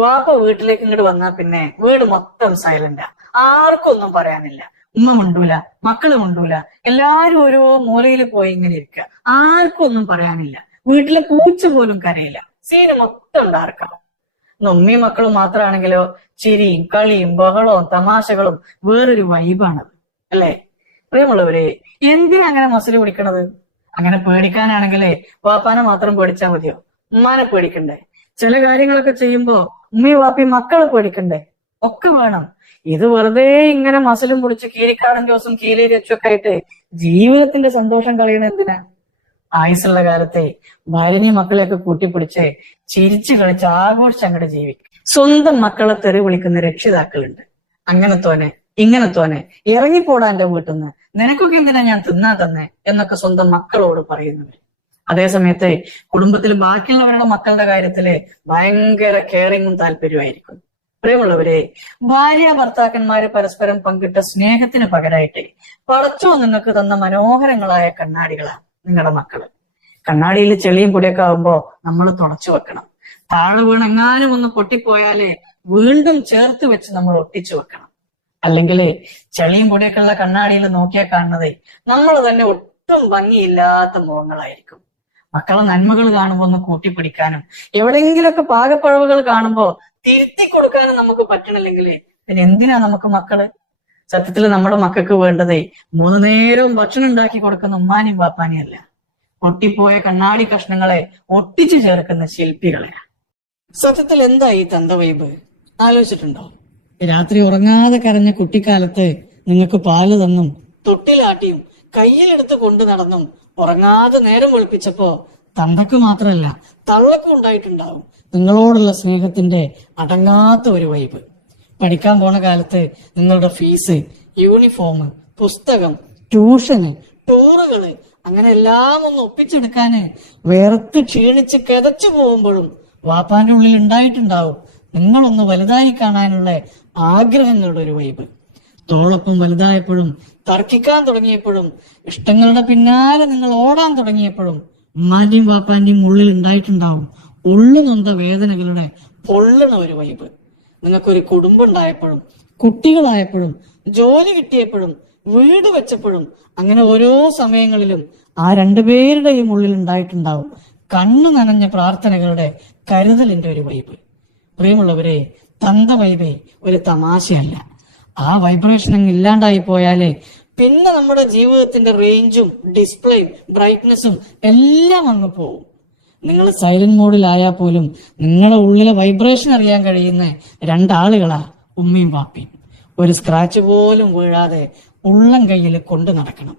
വാപ്പ വീട്ടിലേക്ക് ഇങ്ങോട്ട് വന്നാ പിന്നെ വീട് മൊത്തം സൈലന്റാ. ആർക്കും ഒന്നും പറയാനില്ല. ഉമ്മ മിണ്ടൂല, മക്കള് മിണ്ടൂല, എല്ലാരും ഓരോ മൂലയിൽ പോയി ഇങ്ങനെ ഇരിക്കുക. ആർക്കും ഒന്നും പറയാനില്ല. വീട്ടിലെ പൂച്ച പോലും കരയില്ല. സീന് മൊത്തം ഡാർക്കാവും. ഉമ്മയും മക്കളും മാത്രമാണെങ്കിലോ ചിരിയും കളിയും ബഹളവും തമാശകളും വേറൊരു വൈബാണത്, അല്ലേ? പ്രിയമുള്ളവരെ, എന്തിനാ അങ്ങനെ മസിൽ പിടിക്കണത്? അങ്ങനെ പേടിക്കാനാണെങ്കിലേ വാപ്പാനെ മാത്രം പേടിച്ചാൽ മതിയോ? ഉമ്മാനെ പേടിക്കണ്ടേ? ചില കാര്യങ്ങളൊക്കെ ചെയ്യുമ്പോ ഉമ്മയും വാപ്പയും മക്കളെ പേടിക്കണ്ടേ? ഒക്കെ വേണം. ഇത് വെറുതെ ഇങ്ങനെ മസിലും പൊടിച്ച് കീരിക്കാടൻ ദിവസം കീലേരി വെച്ചൊക്കെ ആയിട്ട് ജീവിതത്തിന്റെ സന്തോഷം കളയണ എന്തിനാ? ആയുസുള്ള കാലത്തെ ഭാര്യനെയും മക്കളെയൊക്കെ കൂട്ടിപ്പിടിച്ച് ചിരിച്ചു കളിച്ച് ആഘോഷിച്ച് അങ്ങോട്ട് ജീവിക്കും. സ്വന്തം മക്കളെ തെറി വിളിക്കുന്ന രക്ഷിതാക്കളുണ്ട്. അങ്ങനെ തോനെ ഇങ്ങനെ തോനെ ഇറങ്ങിപ്പോടാ എന്റെ വീട്ടിൽ നിന്ന്, നിനക്കൊക്കെ എന്തിനാ ഞാൻ തിന്നാ തന്നെ എന്നൊക്കെ സ്വന്തം മക്കളോട് പറയുന്നവർ. അതേസമയത്ത് കുടുംബത്തിൽ ബാക്കിയുള്ളവരുടെ മക്കളുടെ കാര്യത്തില് ഭയങ്കര കെയറിങ്ങും താല്പര്യമായിരിക്കും. പ്രിയമുള്ളവരെ, ഭാര്യ ഭർത്താക്കന്മാര് പരസ്പരം പങ്കിട്ട സ്നേഹത്തിന് പകരമായിട്ട് പടച്ചോ നിങ്ങൾക്ക് തന്ന മനോഹരങ്ങളായ കണ്ണാടികളാണ് നിങ്ങളുടെ മക്കള്. കണ്ണാടിയിൽ ചെളിയും പൊടിയൊക്കെ ആവുമ്പോ നമ്മൾ തുടച്ചു വെക്കണം. താഴെ വീണെങ്ങാനും ഒന്ന് പൊട്ടിപ്പോയാല് വീണ്ടും ചേർത്ത് വെച്ച് നമ്മൾ ഒട്ടിച്ചു വെക്കണം. അല്ലെങ്കിൽ ചെളിയും പൊടിയൊക്കെ ഉള്ള കണ്ണാടിയിൽ നോക്കിയാൽ കാണുന്നത് നമ്മൾ തന്നെ ഒട്ടും ഭംഗിയില്ലാത്ത മുഖങ്ങളായിരിക്കും. മക്കളെ നന്മകൾ കാണുമ്പോൾ ഒന്ന് കൂട്ടിപ്പിടിക്കാനും എവിടെയെങ്കിലൊക്കെ പാകപ്പഴവുകൾ കാണുമ്പോ തിരുത്തി കൊടുക്കാനും നമുക്ക് പറ്റണില്ലെങ്കിൽ പിന്നെ എന്തിനാ നമുക്ക് മക്കള്? സത്യത്തിൽ നമ്മുടെ മക്കൾക്ക് വേണ്ടതേ 3 നേരവും ഭക്ഷണം ഉണ്ടാക്കി കൊടുക്കുന്ന ഉമ്മാനിയും വാപ്പാനിയും അല്ല, പൊട്ടിപ്പോയ കണ്ണാടി കഷ്ണങ്ങളെ ഒട്ടിച്ചു ചേർക്കുന്ന ശില്പികളെയാ. സത്യത്തിൽ എന്താ ഈ തന്തവൈബ് ആലോചിച്ചിട്ടുണ്ടോ? രാത്രി ഉറങ്ങാതെ കരഞ്ഞ കുട്ടിക്കാലത്ത് നിങ്ങൾക്ക് പാല് തന്നും തൊട്ടിലാട്ടിയും കയ്യിലെടുത്ത് കൊണ്ടു നടന്നും ഉറങ്ങാതെ നേരം വെളുപ്പിച്ചപ്പോ തന്തക്ക് മാത്രമല്ല തള്ളക്കും ഉണ്ടായിട്ടുണ്ടാവും നിങ്ങളോടുള്ള സ്നേഹത്തിന്റെ അടങ്ങാത്ത ഒരു വൈബ്. പഠിക്കാൻ പോണ കാലത്ത് നിങ്ങളുടെ ഫീസ്, യൂണിഫോം, പുസ്തകം, ട്യൂഷന്, ടൂറുകള്, അങ്ങനെ എല്ലാം ഒന്ന് ഒപ്പിച്ചെടുക്കാന് വേർത്ത് ക്ഷീണിച്ച് കിതച്ചു പോകുമ്പോഴും വാപ്പാന്റെ ഉള്ളിൽ ഉണ്ടായിട്ടുണ്ടാവും നിങ്ങളൊന്ന് വലുതായി കാണാനുള്ള ആഗ്രഹങ്ങളുടെ ഒരു വൈബ്. തോളൊപ്പം വലുതായപ്പോഴും തർക്കിക്കാൻ തുടങ്ങിയപ്പോഴും ഇഷ്ടങ്ങളുടെ പിന്നാലെ നിങ്ങൾ ഓടാൻ തുടങ്ങിയപ്പോഴും ഉമ്മാന്റെയും വാപ്പാന്റെയും ഉള്ളിൽ ഉണ്ടായിട്ടുണ്ടാവും ഉള്ളുനൊന്ത വേദനകളുടെ പൊള്ളണ ഒരു വൈബ്. നിങ്ങൾക്കൊരു കുടുംബം ഉണ്ടായപ്പോഴും കുട്ടികളായപ്പോഴും ജോലി കിട്ടിയപ്പോഴും വീട് വെച്ചപ്പോഴും അങ്ങനെ ഓരോ സമയങ്ങളിലും ആ രണ്ടുപേരുടെയും ഉള്ളിൽ ഉണ്ടായിട്ടുണ്ടാവും കണ്ണു നനഞ്ഞ പ്രാർത്ഥനകളുടെ കരുതലിന്റെ ഒരു വൈബ്. പ്രിയമുള്ളവരെ, തന്ത വൈബേ ഒരു തമാശയല്ല. ആ വൈബ്രേഷൻ അങ്ങ് ഇല്ലാണ്ടായി പോയാലേ പിന്നെ നമ്മുടെ ജീവിതത്തിന്റെ റേഞ്ചും ഡിസ്പ്ലേയും ബ്രൈറ്റ്നെസ്സും എല്ലാം അങ്ങ് പോകും. നിങ്ങൾ സൈലന്റ് മോഡിലായാൽ പോലും നിങ്ങളുടെ ഉള്ളിലെ വൈബ്രേഷൻ അറിയാൻ കഴിയുന്ന 2 ആളുകളാ ഉമ്മയും പാപ്പയും. ഒരു സ്ക്രാച്ച് പോലും വീഴാതെ ഉള്ളം കയ്യിൽ കൊണ്ടു നടക്കണം.